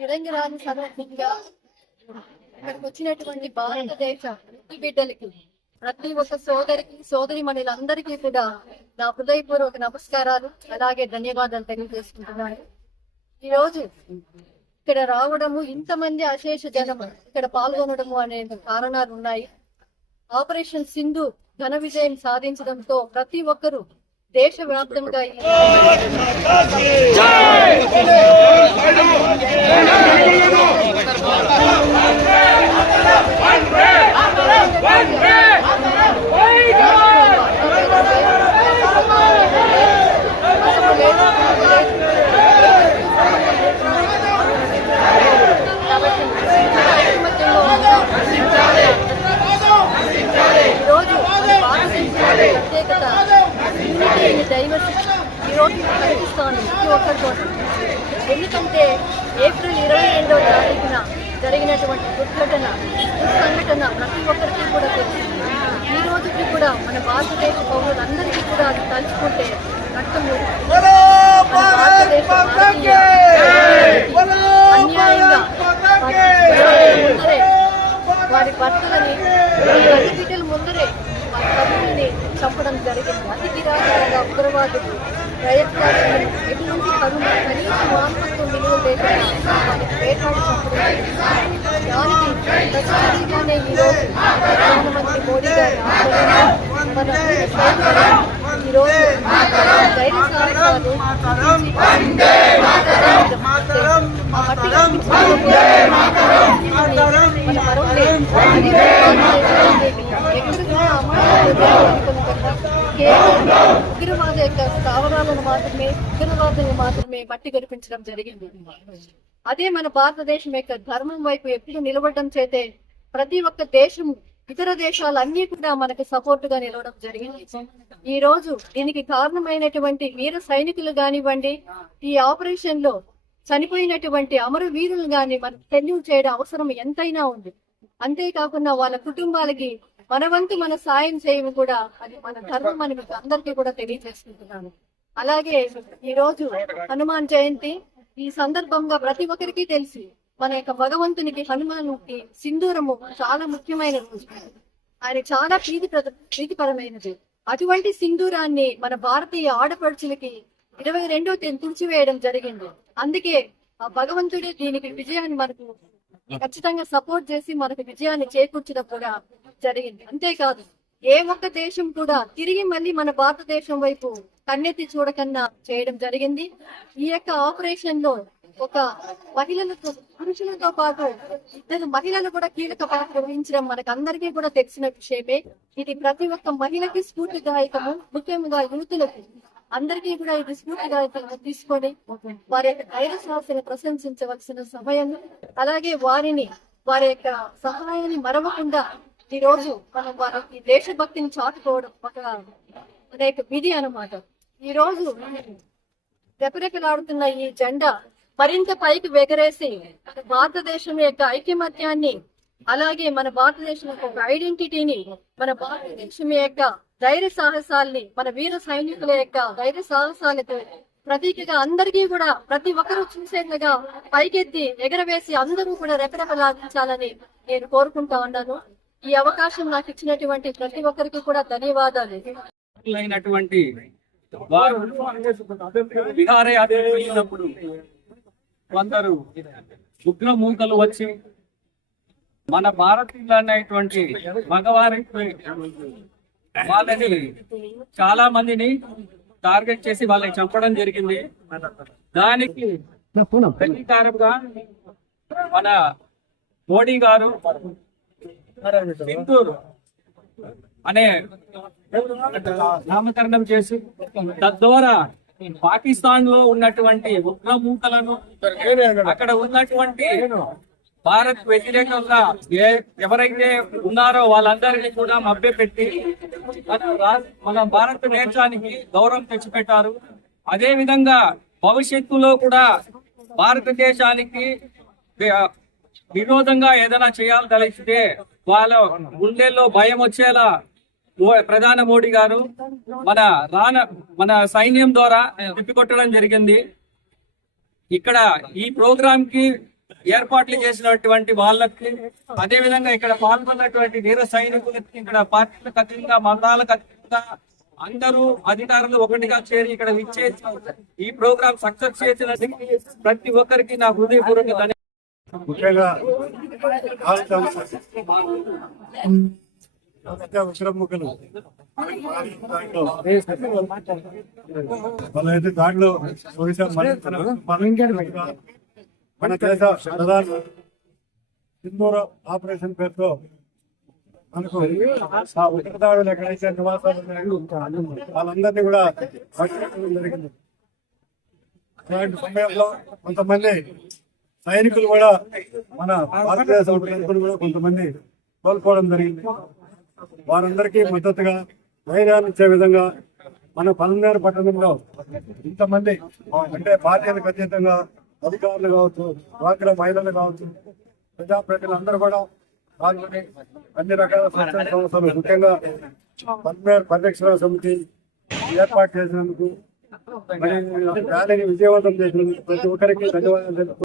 తెలంగాణ సందర్భంగా ఇక్కడికి వచ్చినటువంటి భారతదేశ బిడ్డలకి ప్రతి ఒక్క సోదరి మనులందరికీ కూడా నా హృదయపూర్వక నమస్కారాలు అలాగే ధన్యవాదాలు తెలియజేసుకుంటున్నాను. ఈరోజు ఇక్కడ రావడము, ఇంతమంది అశేష జనం ఇక్కడ పాల్గొనడము అనే కారణాలు ఉన్నాయి. ఆపరేషన్ సింధు ఘన విజయం సాధించడంతో ప్రతి ఒక్కరూ దేశవ్యాప్తంగా ఎందుకంటే ఏప్రిల్ 22వ తారీఖున జరిగినటువంటి సంఘటన ప్రతి ఒక్కరికి కూడా తెలిసింది. ఈ రోజుకి కూడా మన భారతదేశ పౌరులందరికీ కూడా అది తలుచుకుంటే రక్తము అన్యాయంగా వారి భర్తలని బిడ్డల ముందరే వారి తల్లుల్ని చంపడం జరిగింది. అతి కిరాతకంగా ఉగ్రవాదులు ప్రయత్నాలను ఎటువంటి కరుణ కనీస మానవత్వం విలువ లేకుండా వారికి వేటాడి చంపడం. దానికి ప్రతిగానే ఈరోజు ప్రధానమంత్రి మోడీ గారి ఈరోజు ధైర్య సాహసాలు ఉగ్రవాద యొక్క స్థావరాలను మాత్రమే మట్టి గరిపించడం జరిగింది. అదే మన భారతదేశం యొక్క ధర్మం వైపు ఎప్పుడు నిలబడడం చేతే ప్రతి ఒక్క దేశం, ఇతర దేశాలన్నీ కూడా మనకు సపోర్ట్ గా నిలవడం జరిగింది. ఈ రోజు దీనికి కారణమైనటువంటి వీర సైనికులు కానివ్వండి, ఈ ఆపరేషన్ లో చనిపోయినటువంటి అమర వీరులు గాని మనకు తెలియ చేయడం అవసరం ఎంతైనా ఉంది. అంతేకాకుండా వాళ్ళ కుటుంబాలకి మన సాయం చేయడం కూడా అది మన ధర్మం అని మీకు అందరికీ కూడా తెలియజేసుకుంటున్నాను. అలాగే ఈ రోజు హనుమాన్ జయంతి. ఈ సందర్భంగా ప్రతి ఒక్కరికి తెలిసి మన యొక్క భగవంతునికి హనుమానుకి సింధూరము చాలా ముఖ్యమైన రోజు. ఆయన చాలా ప్రీతిపరమైనది. అటువంటి సింధూరాన్ని మన భారతీయ ఆడపడుచులకి 22వ తేదీ తుడిచివేయడం జరిగింది. అందుకే ఆ భగవంతుడే దీనికి విజయాన్ని మనకు ఖచ్చితంగా సపోర్ట్ చేసి మనకు విజయాన్ని చేకూర్చడం కూడా జరిగింది. అంతేకాదు ఏ ఒక్క దేశం కూడా తిరిగి మళ్ళీ మన భారతదేశం వైపు కన్నెత్తి చూడకన్నా చేయడం జరిగింది. ఈ యొక్క ఆపరేషన్ లో ఒక పురుషులతో పాటు 2 మహిళలు కూడా కీలక పాత్ర వహించడం మనకు అందరికీ కూడా తెలిసిన విషయమే. ఇది ప్రతి ఒక్క మహిళకి స్ఫూర్తిదాయకము. ముఖ్యంగా యువతులకు అందరికీ కూడా ఇది స్ఫూర్తిదాయకంగా తీసుకొని వారి యొక్క ధైర్య సాహసాన్ని ప్రశంసించవలసిన సమయం. అలాగే వారి యొక్క సహాయాన్ని మరవకుండా ఈ రోజు మనం వారికి దేశభక్తిని చాటుకోవడం అనేక విధి అన్నమాట. ఈ రోజు రెపరెపలాడుతున్న ఈ జెండా మరింత పైకి ఎగరేసి భారతదేశం యొక్క ఐకమత్యాన్ని, అలాగే మన భారతదేశం యొక్క ఐడెంటిటీని, మన భారతదేశం యొక్క ధైర్య సాహసాల్ని, మన వీర సైనికుల యొక్క ధైర్య సాహసాలతో ప్రతీకగా అందరికీ కూడా ప్రతి ఒక్కరూ చూసేట్లుగా పైకెత్తి ఎగరవేసి అందరూ కూడా రెపరెపలాడించాలని నేను కోరుకుంటా ఉన్నాను. ఈ అవకాశం నాకు ఇచ్చినటువంటి ప్రతి ఒక్కరికి కూడా ధన్యవాదాలు. విహారయాత్రప్పుడు కొందరు ఉగ్రమూకలు వచ్చి మన భారతీయులు అనేటువంటి మగవారికి వాళ్ళని చాలా మందిని టార్గెట్ చేసి వాళ్ళని చంపడం జరిగింది. దానికి ప్రతీకారంగా మన మోడీ గారు సింధూర్ అనే నామకరణం చేసి తద్వారా పాకిస్తాన్ లో ఉన్నటువంటి ఉగ్రమూకలను, అక్కడ ఉన్నటువంటి భారత్ వ్యతిరేకంగా ఎవరైతే ఉన్నారో వాళ్ళందరినీ కూడా మభ్యపెట్టి మన భారతదేశానికి గౌరవం తెచ్చిపెట్టారు. అదే విధంగా భవిష్యత్తులో కూడా భారతదేశానికి విరోధంగా ఏదైనా చేయాలి తలచితే వాళ్ళ గుండెల్లో భయం వచ్చేలా ప్రధాని మోడీ గారు మన సైన్యం ద్వారా తిప్పికొట్టడం జరిగింది. ఇక్కడ ఈ ప్రోగ్రామ్ కి ఏర్పాట్లు చేసినటువంటి వాళ్ళకి, అదే విధంగా ఇక్కడ పాల్గొన్నటువంటి వీర సైనికులకి, ఇక్కడ పార్టీలకు అతీతంగా, మండలాలకు అతీతంగా అందరూ అధికారులు ఒకటిగా చేరి ఇక్కడ విచ్చేసి ఈ ప్రోగ్రామ్ సక్సెస్ చేసినందుకు ప్రతి ఒక్కరికి నా హృదయపూర్వక ధన్యవాదాలు. ముఖ్యంగా ఉగ్రముఖులు వాళ్ళైతే దాంట్లో మన దేశ ప్రధాన సింధూర ఆపరేషన్ పేరుతో మనకు ఆ ఉగ్రదాడులు ఎక్కడైతే నివాసాలు ఉన్నాయో వాళ్ళందరినీ కూడా పట్టుకోవడం జరిగింది. అలాంటి సమయంలో కొంతమంది సైనికులు కూడా మన భారతదేశ సైనికులు కూడా కొంతమంది కోల్పోవడం జరిగింది. వారందరికీ మద్దతుగా ధైర్యాన్ని ఇచ్చే విధంగా మన పల్నాడు పట్టణంలో ఇంతమంది అంటే పార్టీలకు అతీతంగా అధికారులు కావచ్చు, డ్వాక్రా మహిళలు కావచ్చు, ప్రజాప్రతినిధులు అందరూ కూడా పాల్గొని అన్ని రకాల స్వచ్ఛంద సంస్థలు ముఖ్యంగా పల్నాడు పరిరక్షణ సమితి ఏర్పాటు చేసినందుకు, ర్యాలీని విజయవంతం చేసినందుకు ప్రతి ఒక్కరికి ధన్యవాదాలు.